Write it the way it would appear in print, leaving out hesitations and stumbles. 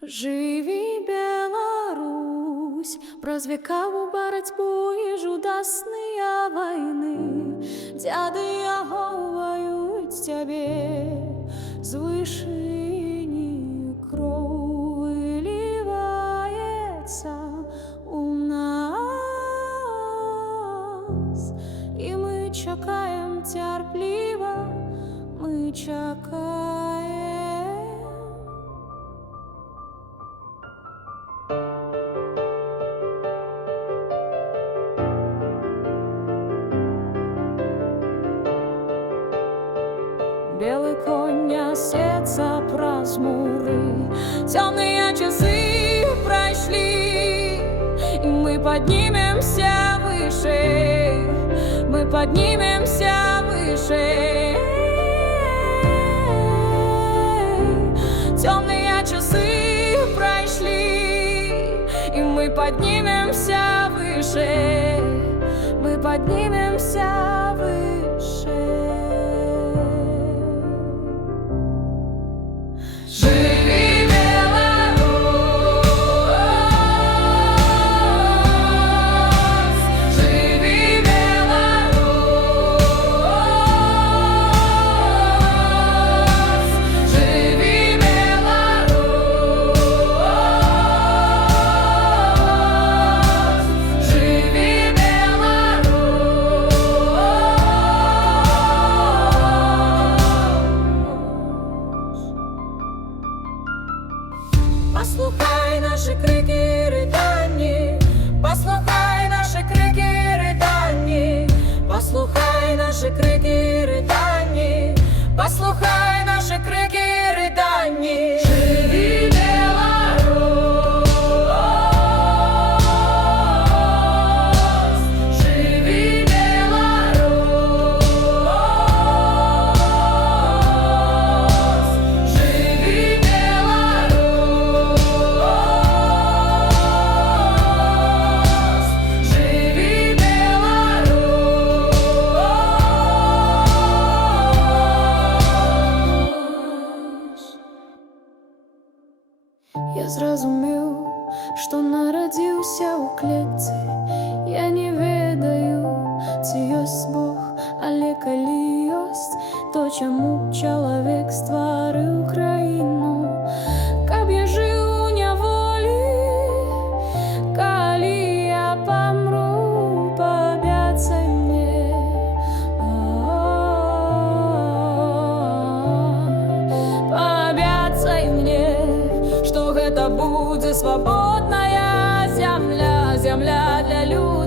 Живи, Беларусь, праз векаву барацьбу і жудасныя вайны. Дзяды ахоўваюць цябе з вышыні, кроў выліваецца у нас, і мы чакаем цярпліва, мы чакаем. Белый конь несется праз муры, темные часы прошли, и мы поднимемся выше, мы поднимемся выше. Темные часы прошли, и мы поднимемся выше, мы поднимемся выше. Живи, Беларусь, живи, Беларусь, живи, Беларусь, живи, Беларусь. Послухай наші крики ридання, послухай наші крики ридання, послухай наші крики ридання, послухай наші крики ридання. Живи, Беларусь, живи, Беларусь, живи, Беларусь, живи, Беларусь. Я зразумеў, што нарадзіўся ў клетцы. Я не ведаю, ці ёсць Бог, але калі ёсць, то чаму чалавек стварыў краіну? Каб я жыў у няволі, калі я памру, паабяцай мне, паабяцай мне, што гэта будзе свабодная зямля, зямля для людзей.